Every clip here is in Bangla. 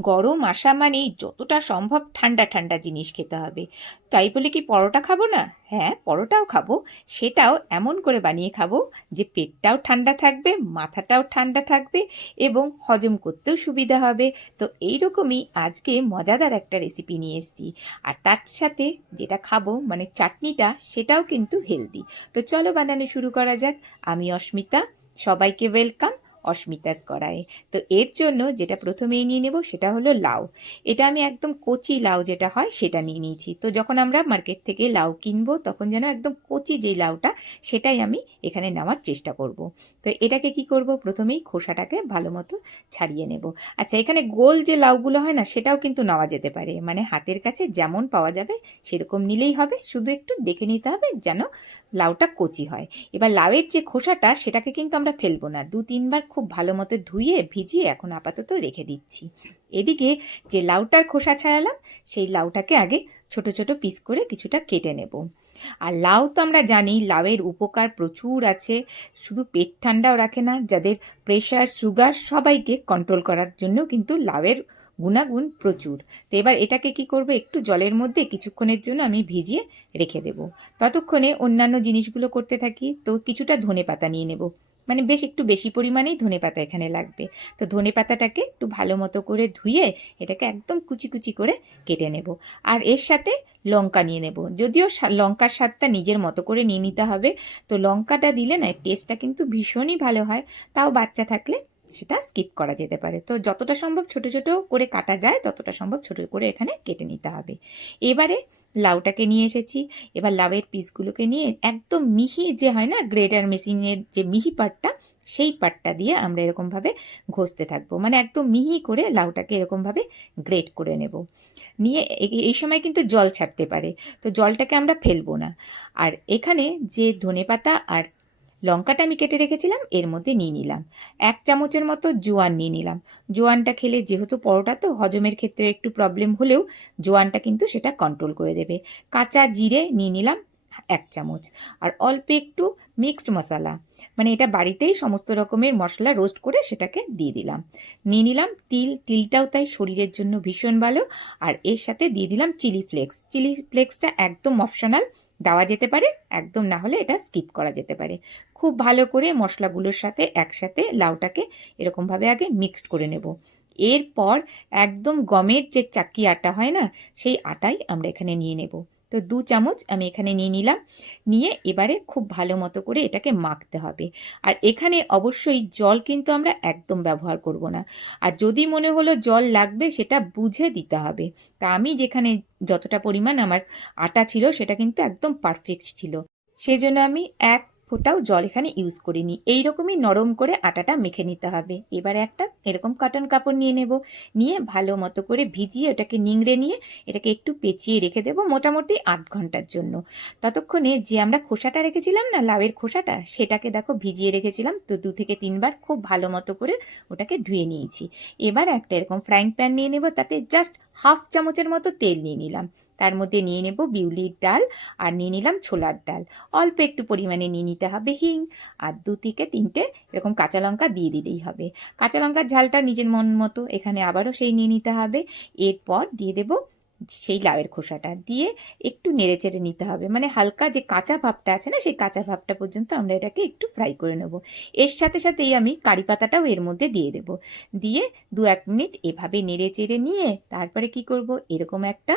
গরম আসা মানেই যতটা সম্ভব ঠান্ডা ঠান্ডা জিনিস খেতে হবে। তাই বলে কি পরোটা খাব না? হ্যাঁ পরোটাও খাব। সেটাও এমন করে বানিয়ে খাব যে পেটটাও ঠান্ডা থাকবে, মাথাটাও ঠান্ডা থাকবে এবং হজম করতেও সুবিধা হবে। তো এইরকমই আজকে মজাদার একটা রেসিপি নিয়ে এসেছি। আর তার সাথে যেটা খাব মানে চাটনিটা, সেটাও কিন্তু হেলদি তো চলো বানানো শুরু করা যাক। আমি অস্মিতা, সবাইকে ওয়েলকাম অস্মিতাস করায়। তো এর জন্য যেটা প্রথমেই নিয়ে নেব সেটা হলো লাউ। এটা আমি একদম কচি লাউ যেটা হয় সেটা নিয়ে নিয়েছি। তো যখন আমরা মার্কেট থেকে লাউ কিনবো, তখন যেন একদম কচি যেই লাউটা, সেটাই আমি এখানে নেওয়ার চেষ্টা করব। তো এটাকে কি করব? প্রথমেই খোসাটাকে ভালো মতো ছাড়িয়ে নেব। আচ্ছা এখানে গোল যে লাউগুলো হয় না, সেটাও কিন্তু নেওয়া যেতে পারে। মানে হাতের কাছে যেমন পাওয়া যাবে, সেরকম নিলেই হবে। শুধু একটু দেখে নিতে হবে যেন লাউটা কচি হয়। এবার লাউয়ের যে খোসাটা, সেটাকে কিন্তু আমরা ফেলব না। দু তিনবার খুব ভালো মতো ধুয়ে, ভিজিয়ে এখন আপাতত রেখে দিচ্ছি। এদিকে যে লাউটার খোসা ছাড়ালাম, সেই লাউটাকে আগে ছোট ছোট পিস করে কিছুটা কেটে নেব। আর লাউ তো আমরা জানি, লাউয়ের উপকার প্রচুর আছে। শুধু পেট ঠান্ডাও রাখে না, যাদের প্রেশার সুগার সবাইকে কন্ট্রোল করার জন্য কিন্তু লাউয়ের গুণাগুণ প্রচুর। তো এবার এটাকে কি করব, একটু জলের মধ্যে কিছুক্ষণের জন্য আমি ভিজিয়ে রেখে দেব। ততক্ষণে অন্যান্য জিনিসগুলো করতে থাকি, তো কিছুটা ধনে পাতা নিয়ে নেব। মানে বেশ একটু বেশি পরিমাণেই ধনে পাতা এখানে লাগবে। তো ধনে পাতাটাকে একটু ভালো মতো করে ধুয়ে এটাকে একদম কুচি কুচি করে কেটে নেব। আর এর সাথে লঙ্কা নিয়ে নেব। যদিও লঙ্কার স্বাদটা নিজের মতো করে নিয়ে নিতে হবে, তো লঙ্কাটা দিলে না টেস্টটা কিন্তু ভীষণই ভালো হয়। তাও বাচ্চা থাকলে সেটা স্কিপ করা যেতে পারে। তো যতটা সম্ভব ছোট ছোট করে কাটা যায়, ততটা সম্ভব ছোট করে এখানে কেটে নিতে হবে। এবারে লাউটাকে নিয়ে এসেছি। এবার লাউয়ের পিসগুলোকে নিয়ে একদম মিহি যে হয় না, গ্রেটার মেশিনের যে মিহি পাটটা, সেই পাটটা দিয়ে আমরা এরকমভাবে ঘষতে থাকব। মানে একদম মিহি করে লাউটাকে এরকমভাবে গ্রেট করে নেব। নিয়ে এই সময় কিন্তু জল ছাড়তে পারে। তো জলটাকে আমরা ফেলব না। আর এখানে যে ধনে পাতা আর লঙ্কাটা আমি কেটে রেখেছিলাম, এর মধ্যে নিয়ে নিলাম। এক চামচের মতো জোয়ান নিয়ে নিলাম। জোয়ানটা খেলে যেহেতু পরোটা তো, হজমের ক্ষেত্রে একটু প্রবলেম হলেও জোয়ানটা কিন্তু সেটা কন্ট্রোল করে দেবে। কাঁচা জিরে নিয়ে নিলাম এক চামচ। আর অল্প একটু মিক্সড মশলা মানে এটা বাড়িতেই সমস্ত রকমের মশলা রোস্ট করে সেটাকে দিয়ে দিলাম। নিয়ে নিলাম তিল, তিলটাও তাই শরীরের জন্য ভীষণ ভালো। আর এর সাথে দিয়ে দিলাম চিলি ফ্লেক্স চিলি ফ্লেক্সটা একদম অপশনাল দেওয়া যেতে পারে, একদম না হলে এটা স্কিপ করা যেতে পারে। খুব ভালো করে মশলাগুলোর সাথে একসাথে লাউটাকে এরকমভাবে আগে মিক্সড করে নেব। এরপর একদম গমের যে চাকি আটা হয় না, সেই আটাই আমরা এখানে নিয়ে নেব। তো দু চামচ আমি এখানে নিয়ে নিলাম। নিয়ে এবারে খুব ভালো মতো করে এটাকে মাখতে হবে। আর এখানে অবশ্যই জল কিন্তু আমরা একদম ব্যবহার করব না। আর যদি মনে হলো জল লাগবে, সেটা বুঝে দিতে হবে। তা আমি যেখানে যতটা পরিমাণ আমার আটা ছিল, সেটা কিন্তু একদম পারফেক্ট ছিল। সেজন্য আমি এক ফোঁটাও জল এখানে ইউজ করিনি। এই রকমই নরম করে আটাটা মেখে নিতে হবে। এবারে একটা এরকম কাটন কাপড় নিয়ে নেব। নিয়ে ভালো মতো করে ভিজিয়ে ওটাকে নিংড়ে নিয়ে এটাকে একটু পেঁচিয়ে রেখে দেবো মোটামুটি আধ ঘণ্টার জন্য। ততক্ষণে যে আমরা খোসাটা রেখেছিলাম না, লাউয়ের খোসাটা, সেটাকে দেখো ভিজিয়ে রেখেছিলাম। তো দু থেকে তিনবার খুব ভালো মতো করে ওটাকে ধুয়ে নিয়েছি। এবার একটা এরকম ফ্রাইং প্যান নিয়ে নেব। তাতে জাস্ট হাফ চামচের মতো তেল নিয়ে নিলাম। তার মধ্যে নিয়ে নেব বিউলির ডাল আর নিয়ে নিলাম ছোলার ডাল। অল্প একটু পরিমাণে নিয়ে নিতে হবে হিং আর দু থেকে তিনটে এরকম কাঁচা লঙ্কা দিয়ে দিলেই হবে। কাঁচা লঙ্কার ঝালটা নিজের মন মতো এখানে আবারও সেই নিয়ে নিতে হবে। এরপর দিয়ে দেব সেই লাউয়ের খোসাটা। দিয়ে একটু নেড়ে চেড়ে নিতে হবে। মানে হালকা যে কাঁচা ভাবটা আছে না, সেই কাঁচা ভাবটা পর্যন্ত আমরা এটাকে একটু ফ্রাই করে নেব। এর সাথে সাথেই আমি কারি পাতাটাও এর মধ্যে দিয়ে দেব। দিয়ে দু এক মিনিট এভাবে নেড়ে চেড়ে নিয়ে তারপরে কি করব? এরকম একটা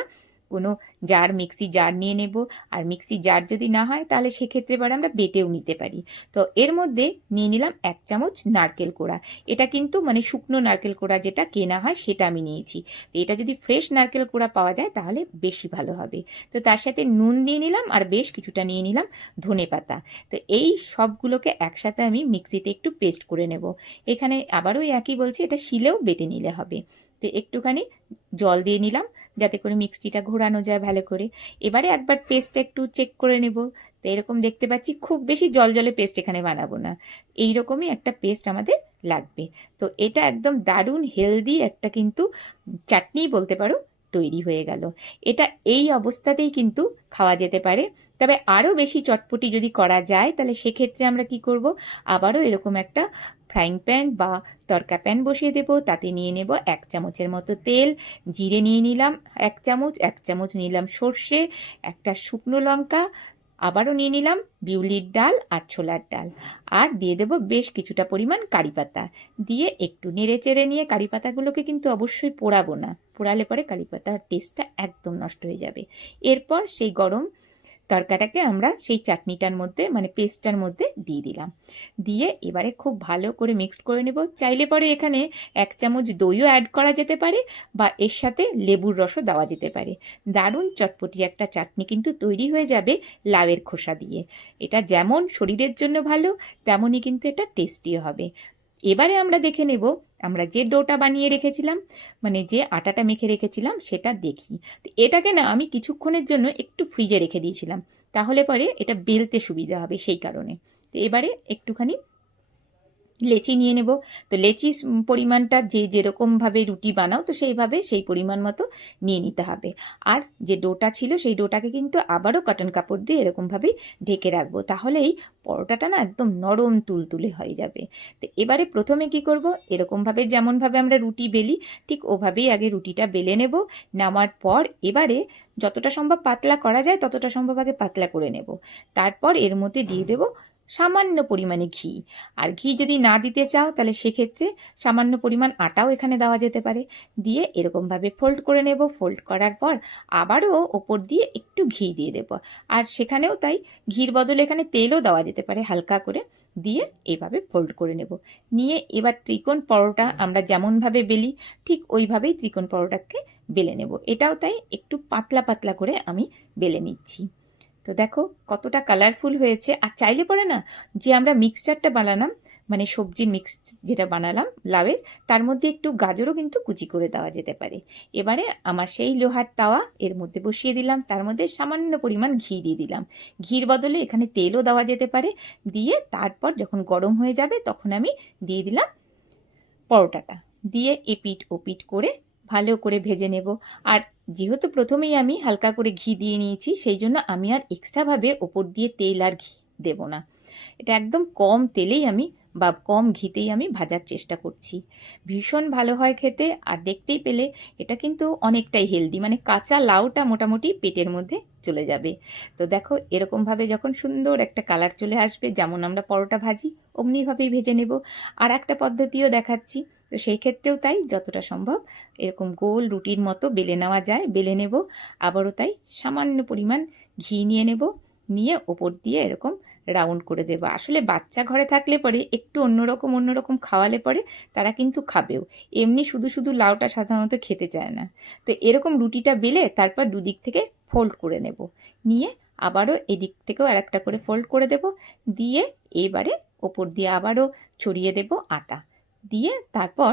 কোনো জার মিক্সি জার নিয়ে নেব। আর মিক্সি জার যদি না হয়, তাহলে সেক্ষেত্রে এবার আমরা বেটেও নিতে পারি। তো এর মধ্যে নিয়ে নিলাম এক চামচ নারকেল কোড়া। এটা কিন্তু মানে শুকনো নারকেল কোড়া যেটা কেনা হয়, সেটা আমি নিয়েছি। তো এটা যদি ফ্রেশ নারকেল কোড়া পাওয়া যায়, তাহলে বেশি ভালো হবে। তো তার সাথে নুন দিয়ে নিলাম আর বেশ কিছুটা নিয়ে নিলাম ধনে পাতা। তো এই সবগুলোকে একসাথে আমি মিক্সিতে একটু পেস্ট করে নেব। এখানে আবারও একই বলছি, এটা শিলেও বেটে নিলে হবে। তো একটুখানি জল দিয়ে নিলাম, যাতে করে মিক্সিটা ঘোরানো যায় ভালো করে। এবারে একবার পেস্টটা একটু চেক করে নেব। তো এরকম দেখতে পাচ্ছি খুব বেশি জল জলে পেস্ট এখানে বানাবো না। এই রকমই একটা পেস্ট আমাদের লাগবে। তো এটা একদম দারুণ হেলদি একটা কিন্তু চাটনি বলতে পারো তৈরি হয়ে গেল। এটা এই অবস্থাতেই কিন্তু খাওয়া যেতে পারে। তবে আরও বেশি চটপটি যদি করা যায়, তাহলে সেক্ষেত্রে আমরা কি করব? আবারও এরকম একটা ফ্রাইং প্যান বা তরকা প্যান বসিয়ে দেব। তাতে নিয়ে নেব এক চামচের মতো তেল। জিরে নিয়ে নিলাম এক চামচ এক চামচ নিলাম সর্ষে, একটা শুকনো লঙ্কা, আবারও নিয়ে নিলাম বিউলির ডাল আর ছোলার ডাল। আর দিয়ে দেবো বেশ কিছুটা পরিমাণ কারি পাতা। দিয়ে একটু নেড়ে চেড়ে নিয়ে কারি পাতাগুলোকে কিন্তু অবশ্যই পোড়াবো না। পোড়ালে পরে কারি পাতার টেস্টটা একদম নষ্ট হয়ে যাবে। এরপর সেই গরম তরকাটাকে আমরা সেই চাটনিটার মধ্যে মানে পেস্টটার মধ্যে দিয়ে দিলাম। দিয়ে এবারে খুব ভালো করে মিক্সড করে নেব। চাইলে পরে এখানে এক চামচ দইও অ্যাড করা যেতে পারে বা এর সাথে লেবুর রসও দেওয়া যেতে পারে। দারুণ চটপটি একটা চাটনি কিন্তু তৈরি হয়ে যাবে লাউয়ের খোসা দিয়ে। এটা যেমন শরীরের জন্য ভালো, তেমনই কিন্তু এটা টেস্টিও হবে। এবারে আমরা দেখে নেব আমরা যে ডোটা বানিয়ে রেখেছিলাম মানে যে আটাটা মেখে রেখেছিলাম, সেটা দেখি। তো এটাকে না আমি কিছুক্ষণের জন্য একটু ফ্রিজে রেখে দিয়েছিলাম। তাহলে পরে এটা বেলতে সুবিধা হবে সেই কারণে। তো এবারে একটুখানি লেচি নিয়ে নেব। তো লেচি পরিমাণটা যে যেরকমভাবে রুটি বানাও, তো সেইভাবে সেই পরিমাণ মতো নিয়ে নিতে হবে। আর যে ডোটা ছিল, সেই ডোটাকে কিন্তু আবারও কটন কাপড় দিয়ে এরকমভাবেই ঢেকে রাখব। তাহলেই পরোটাটা না একদম নরম তুলতুলে হয়ে যাবে। তো এবারে প্রথমে কি করব? এরকমভাবে যেমনভাবে আমরা রুটি বেলি, ঠিক ওভাবেই আগে রুটিটা বেলে নেব। নামার পর এবারে যতটা সম্ভব পাতলা করা যায়, ততটা সম্ভব আগে পাতলা করে নেব। তারপর এর মধ্যে দিয়ে দেব সামান্য পরিমাণে ঘি। আর ঘি যদি না দিতে চাও, তাহলে সেক্ষেত্রে সামান্য পরিমাণ আটাও এখানে দেওয়া যেতে পারে। দিয়ে এরকমভাবে ফোল্ড করে নেব। ফোল্ড করার পর আবারও ওপর দিয়ে একটু ঘি দিয়ে দেব। আর সেখানেও তাই ঘির বদলে এখানে তেলও দেওয়া যেতে পারে হালকা করে। দিয়ে এভাবে ফোল্ড করে নেব। নিয়ে এবার ত্রিকোণ পরোটা আমরা যেমনভাবে বেলি, ঠিক ওইভাবেই ত্রিকোণ পরোটাকে বেলে নেব। এটাও তাই একটু পাতলা পাতলা করে আমি বেলে নিচ্ছি। তো দেখো কতটা কালারফুল হয়েছে। আর চাইলে পরে না, যে আমরা মিক্সচারটা বানালাম মানে সবজির মিক্স যেটা বানালাম, লাউয়ের, তার মধ্যে একটু গাজরও কিন্তু কুচি করে দেওয়া যেতে পারে। এবারে আমার সেই লোহার তাওয়া, এর মধ্যে বসিয়ে দিলাম, তার মধ্যে সামান্য পরিমাণ ঘি দিয়ে দিলাম। ঘির বদলে এখানে তেলও দেওয়া যেতে পারে। দিয়ে তারপর যখন গরম হয়ে যাবে, তখন আমি দিয়ে দিলাম পরোটাটা। দিয়ে এপিট ওপিট করে ভালো করে ভেজে নেব। আর যেহেতু প্রথমেই আমি হালকা করে ঘি দিয়ে নিয়েছি, সেই জন্য আমি আর এক্সট্রাভাবে ওপর দিয়ে তেল আর ঘি দেব না। এটা একদম কম তেলেই আমি বা কম ঘিতেই আমি ভাজার চেষ্টা করছি। ভীষণ ভালো হয় খেতে, আর দেখতেই পেলে এটা কিন্তু অনেকটাই হেলদি মানে কাঁচা লাউটা মোটামুটি পেটের মধ্যে চলে যাবে। তো দেখো, এরকমভাবে যখন সুন্দর একটা কালার চলে আসবে, যেমন আমরা পরোটা ভাজি, অমনিভাবেই ভেজে নেব। আর একটা পদ্ধতিও দেখাচ্ছি তো সেই ক্ষেত্রেও তাই যতটা সম্ভব এরকম গোল রুটির মতো বেলে নেওয়া যায়, বেলে নেব। আবারও তাই সামান্য পরিমাণ ঘি নিয়ে নেব, নিয়ে ওপর দিয়ে এরকম রাউন্ড করে দেবো। আসলে বাচ্চা ঘরে থাকলে পরে একটু অন্যরকম অন্যরকম খাওয়ালে পরে তারা কিন্তু খাবেও। এমনি শুধু শুধু লাউটা সাধারণত খেতে চায় না। তো এরকম রুটিটা বেলে তারপর দুদিক থেকে ফোল্ড করে নেব। নিয়ে আবারও এদিক থেকেও আর একটা করে ফোল্ড করে দেব। দিয়ে এবারে ওপর দিয়ে আবারও ছড়িয়ে দেব আটা। দিয়ে তারপর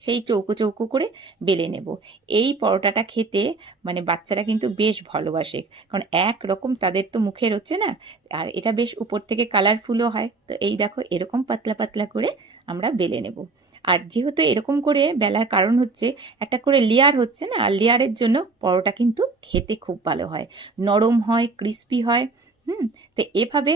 সেই চৌকো চৌকো করে বেলে নেব। এই পরোটাটা খেতে মানে বাচ্চারা কিন্তু বেশ ভালোবাসে। কারণ এক রকম তাদের তো মুখের হচ্ছে না, আর এটা বেশ উপর থেকে কালারফুলও হয়। তো এই দেখো এরকম পাতলা পাতলা করে আমরা বেলে নেব। আর যেহেতু এরকম করে বেলার কারণ হচ্ছে, একটা করে লেয়ার হচ্ছে না, আর লেয়ারের জন্য পরোটা কিন্তু খেতে খুব ভালো হয়। নরম হয় ক্রিস্পি হয়, হুম? তো এভাবে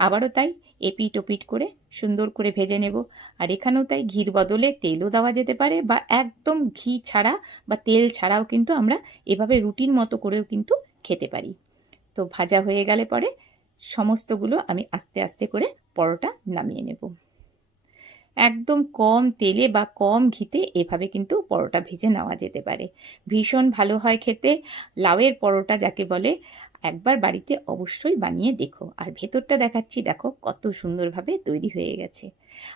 আবারও তাই এপিট ওপিট করে সুন্দর করে ভেজে নেব। আর এখানেও তাই ঘির বদলে তেলও দেওয়া যেতে পারে বা একদম ঘি ছাড়া বা তেল ছাড়াও কিন্তু আমরা এভাবে রুটিন মতো করেও কিন্তু খেতে পারি। তো ভাজা হয়ে গেলে পরে সমস্তগুলো আমি আস্তে আস্তে করে পরোটা নামিয়ে নেব। একদম কম তেলে বা কম ঘিতে এভাবে কিন্তু পরোটা ভেজে নেওয়া যেতে পারে। ভীষণ ভালো হয় খেতে। লাউয়ের পরোটা যাকে বলে একবার বাড়িতে অবশ্যই বানিয়ে দেখো। আর ভেতরটা দেখাচ্ছি, দেখো কত সুন্দরভাবে তৈরি হয়ে গেছে।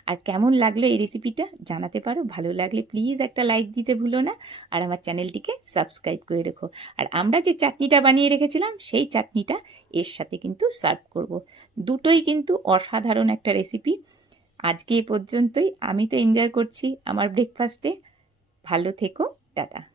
আর কেমন লাগল এই রেসিপিটা জানাতে পারো। ভালো লাগলে প্লিজ একটা লাইক দিতে ভুলো না। আর আমার চ্যানেলটিকে সাবস্ক্রাইব করে রেখো। আর আমরা যে চাটনিটা বানিয়ে রেখেছিলাম, সেই চাটনিটা এর সাথে কিন্তু সার্ভ করব। দুটোই কিন্তু অসাধারণ একটা রেসিপি আজকে এ পর্যন্তই। আমি তো এনজয় করছি। আমার ব্রেকফাস্টে ভালো থেকো। টাটা।